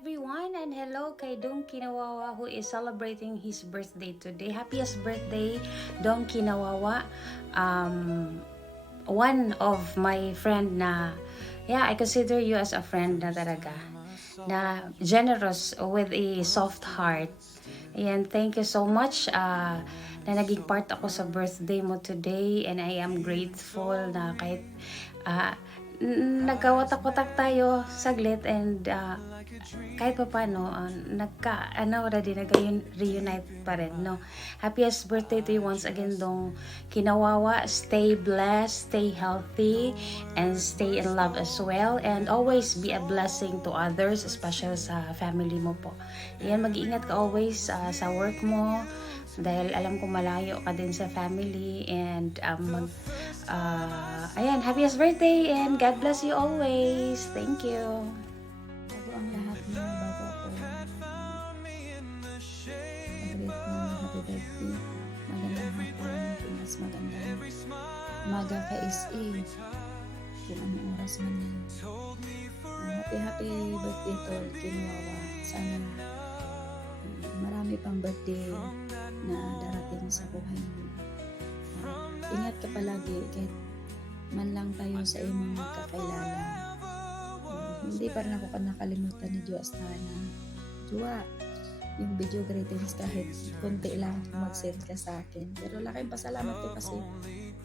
everyone, and hello kay Dong Kinawawa who is celebrating his birthday today. Happiest birthday, Dong Kinawawa. One of my friend na, yeah, I consider you as a friend na talaga. Na generous with a soft heart. And thank you so much na naging part ako sa birthday mo today, and I am grateful na kahit uh, nagkawatak-watak tayo saglit, and kahit pa paano nagka-reunite pa rin, no? Happiest birthday to you once again, Dong Kinawawa. Stay blessed, stay healthy, and stay in love as well, and always be a blessing to others, especially sa family mo po. Yan, mag-iingat ka always sa work mo, dahil alam ko malayo ka din sa family, and ayan, happiest birthday, and God bless you always. Thank you. Bago ang lahat na bago ako mag-greet ng happy birthday, magandang hapon, Pinas, magandang umaga ka SA, kung anong oras man yan. Happy birthday to Kinawawa. Sana marami pang birthday na darating sa buhay mo. Ingat ka palagi kahit man lang tayo sa iyong magkakailala. Hindi pa rin ako nakalimutan ni Joa Astana. Joa, yung video greetings kahit konti lang mag-send ka sa akin. Pero laking pasalamat ko kasi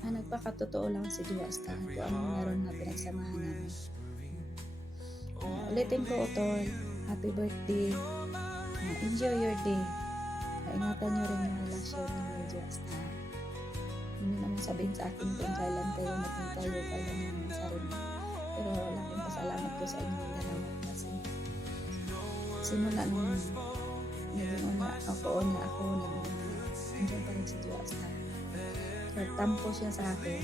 nagpakatotoo lang si Joa Astana kung anong meron na pinagsamahan namin. Ulitin ko, Utol, happy birthday. Enjoy your day. Ingatan nyo rin yung relasyon ni Joa Astana. Hindi naman sabihin sa akin kung kailan kayo maging kayo, kailan yung sarili. Pero laking pasalamat ko sa inyong dalawa kasi simula nung naging ako, nandiyan pa rin si Joa Astana. Tampo siya sa akin.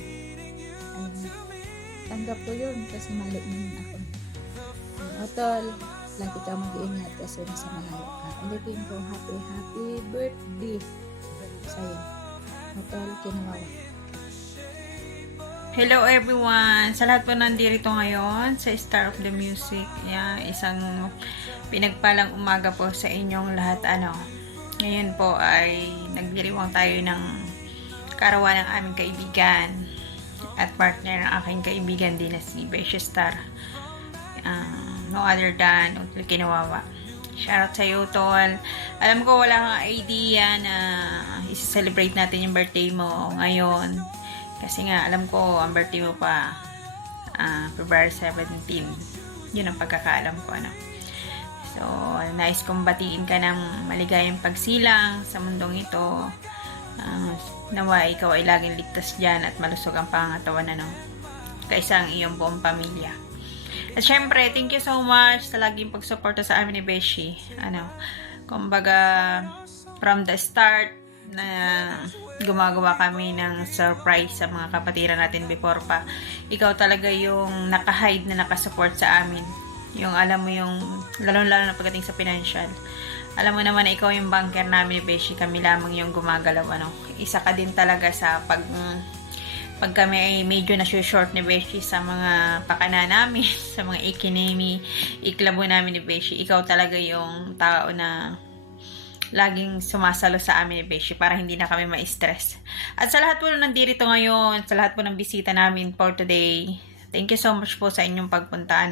Tanggap ko yun kasi mali naman ako. Otol, lagi ka mag-iingat kasi nasa malayo ka. Ulitin ko, happy birthday sa'yo. Otol, Kinawawa. Hello everyone! Sa lahat po nandito ngayon sa Star of the Music. Isang pinagpalang umaga po sa inyong lahat. Ngayon po ay nagdiriwang tayo ng karawan ng aming kaibigan at partner ng aking kaibigan din na si Beshi Star. No other than Utol Kinawawa. Shoutout sa iyo, Tol. Alam ko wala kang idea na i-celebrate natin yung birthday mo ngayon. Kasi nga, alam ko, ang birthday mo pa, February 17. Yun ang pagkakaalam ko, So, nice kong batiin ka ng maligayang pagsilang sa mundong ito. Nawa, ikaw ay laging ligtas dyan at malusog ang pangatawan, kaisa ang iyong buong pamilya. At syempre, thank you so much sa laging pagsuporta sa amin ni Beshi. Kumbaga, from the start, na gumagawa kami ng surprise sa mga kapatiran natin before pa. Ikaw talaga yung naka-hide na nakasupport sa amin. Yung alam mo yung, lalo-lalo na pagdating sa financial. Alam mo naman na ikaw yung banker namin ni Beshi, kami lamang yung gumagalaw. Isa ka din talaga sa pag kami ay medyo na-short ni Beshi sa mga pakana namin, sa mga iklabo namin ni Beshi. Ikaw talaga yung tao na laging sumasalo sa amin ni Beshi para hindi na kami ma-stress. At sa lahat po na nandito ngayon, sa lahat po ng bisita namin for today, thank you so much po sa inyong pagpunta,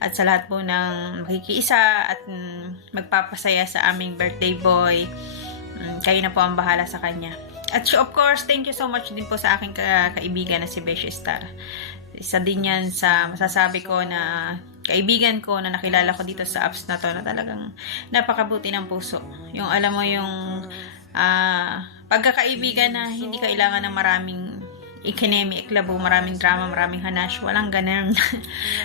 At sa lahat po ng makikiisa at magpapasaya sa aming birthday boy, kayo na po ang bahala sa kanya. At of course, thank you so much din po sa aking kaibigan na si Beshi Star. Isa din yan sa masasabi ko na kaibigan ko na nakilala ko dito sa apps na to, na talagang napakabuti ng puso. Yung alam mo yung pagkakaibigan na hindi kailangan ng maraming iklabo, maraming drama, maraming hanash, walang ganun.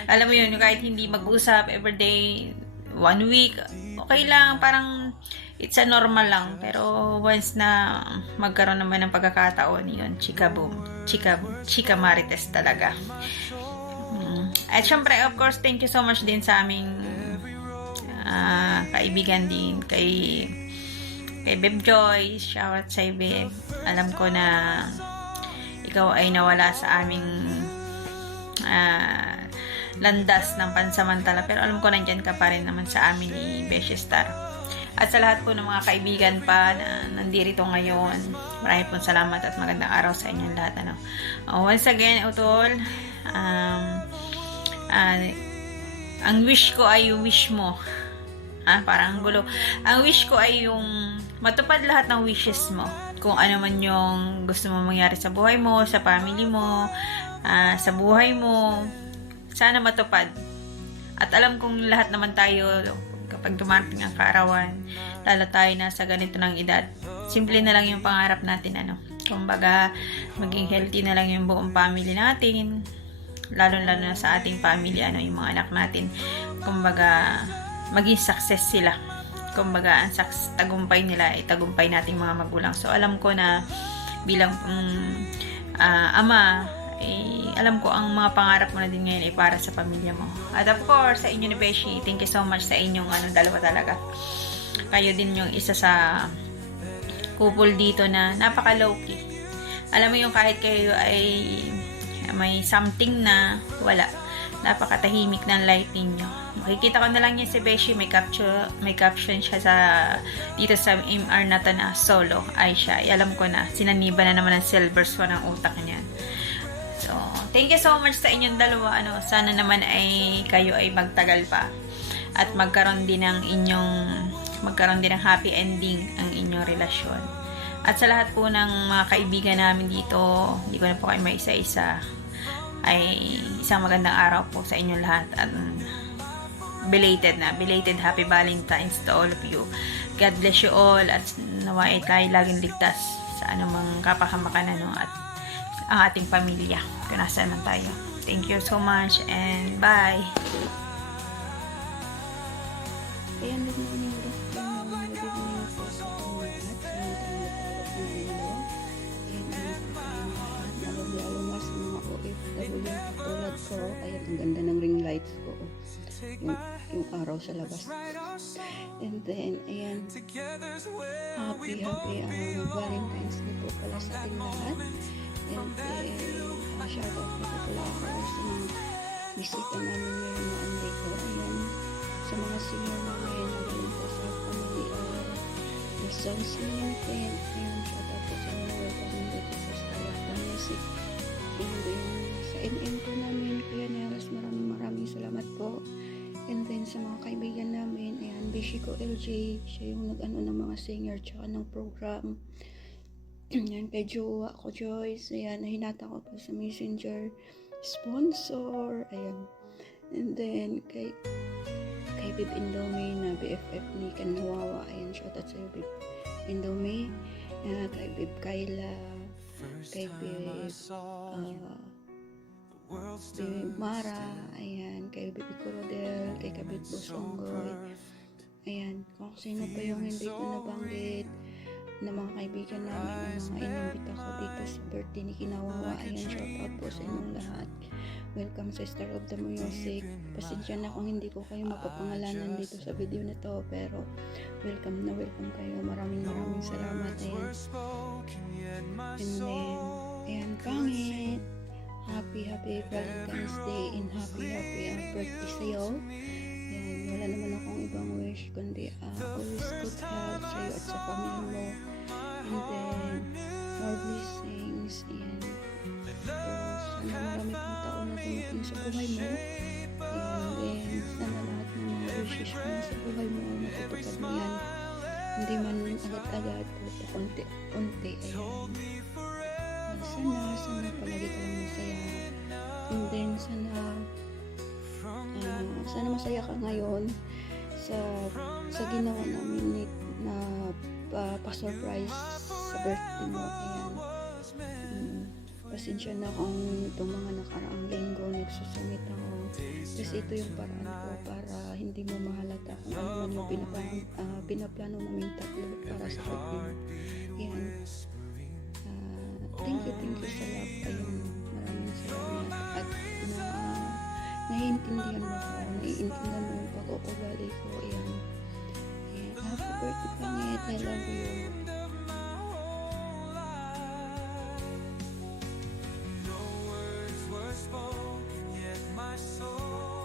Alam mo yun, kahit hindi mag-usap everyday, 1 week, okay lang, parang it's a normal lang. Pero once na magkaroon naman ng pagkakataon, yun, chika boom, chika marites talaga. At syempre, of course, thank you so much din sa aming kaibigan din, kay Beb Joy. Shout out sa Beb. Alam ko na ikaw ay nawala sa aming landas ng pansamantala. Pero alam ko nandyan ka pa rin naman sa amin ni Beshi Star. At sa lahat po ng mga kaibigan pa na nandirito ngayon, marami pong salamat at magandang araw sa inyong lahat. Once again, Utol, ang wish ko ay yung wish mo. Parang gulo. Ang wish ko ay yung matupad lahat ng wishes mo. Kung ano man yung gusto mo mangyari sa buhay mo, sa family mo, sa buhay mo, sana matupad. At alam kong lahat naman tayo, kapag dumating ang kaarawan, lalo tayo na sa ganito ng edad, simple na lang yung pangarap natin, kumbaga, maging healthy na lang yung buong family natin, lalo na sa ating family, yung mga anak natin, kumbaga, maging success sila. Kumbaga, ang tagumpay nila ay tagumpay nating mga magulang. So, alam ko na bilang ama, alam ko ang mga pangarap mo na din ngayon ay para sa pamilya mo. At of course, sa inyo ni Beshi, thank you so much sa inyong dalawa talaga. Kayo din yung isa sa couple dito na napaka low-key. Alam mo yung kahit kayo ay may something na wala. Napakatahimik ng light ninyo. Makikita ko na lang yan si Beshi, may caption siya dito sa MR na to na solo. Ay siya, alam ko na, sinaniba na naman ng silver swan ang utak niyan. So, thank you so much sa inyong dalawa. Sana naman ay kayo ay magtagal pa at magkaroon din ng happy ending ang inyong relasyon. At sa lahat po ng mga kaibigan namin dito, hindi ko na po kayo may isa-isa, ay isang magandang araw po sa inyong lahat at belated happy Valentine's to all of you. God bless you all at nawa ay tayo laging ligtas sa anumang kapahamakan at ang ating pamilya kung nasaan man tayo. Thank you so much and bye! Ayan, good morning, good evening po sa lahat. Lalo na sa mga OFW katulad ko. Ayan, ang ganda ng ring lights ko. Yung araw sa labas. And then, ayan, happy Valentine's Day po pala sa ating lahat. And then, shout out po pala ako sa mga bisita namin ngayon na andito. Ayan, sa mga senior na ngayon na galing po sa family the Sons Mountain. Ayan, shout out po sa mga welcome dito sa Style of the Music. And then, sa NM po namin, Kuya Nels, maraming salamat po. And then, sa mga kaibigan namin, ayan, Beshi ko LJ, siya yung nag-ano ng mga singer tsaka ng program. Ayan, kay Jowa ko Joyce, ayan, nahinata ko po sa Messenger sponsor, ayan. And then, kay Bib Indomie na BFF ni Kanwawa, ayan, shoutout sa'yo Bib Indomie, kay Bib Kayla, kay Bib Mara, ayan, kay Bib Corodel, kay Kabit Bosonggoy, ayan, kung sino pa yung hindi ko nabanggit na mga kaibigan namin, na mga inimbita ko dito sa birthday ni Kinawawa, ayan, shoutout po sa inyong lahat. Welcome sa Star of the Music. Pasensya na kung hindi ko kayo mapapangalanan dito sa video na to, pero welcome na welcome kayo. Maraming salamat. Ayan. And then, ayan, pangit. Happy Valentine's Day and happy birthday sa'yo. Ayan, wala naman akong ibang wish kundi always good health sa'yo at sa pamilya mo. And then, more blessings. Ayan. Sana marami pang taon na dumating sa buhay mo. And then, sana lahat ng mga wishes mo sa buhay mo matutupad mo yan. Hindi man agad-agad o konti-konti. Ayan. Sana palagi ka lang masaya. And then, sana masaya ka ngayon sa ginawa namin na pa-surprise sa birthday mo. Ayan. Pasensya na kung itong mga nakaraang linggo nagsusungit ako. Kasi ito yung paraan ko para hindi mo mahalata kung ano man yung pinaplano namin tatlo para sa birthday mo. Ayan. Thank you sa love kayo. Maraming salamat. At naiintindihan mo ko. Naiintindihan mo yung pag-uugali ko. Ayan. Happy birthday, Pangit. I love you. Spoken, yet my soul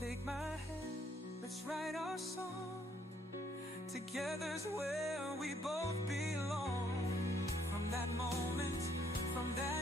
take my hand, let's write our song. Together's where we both belong. From that moment, from that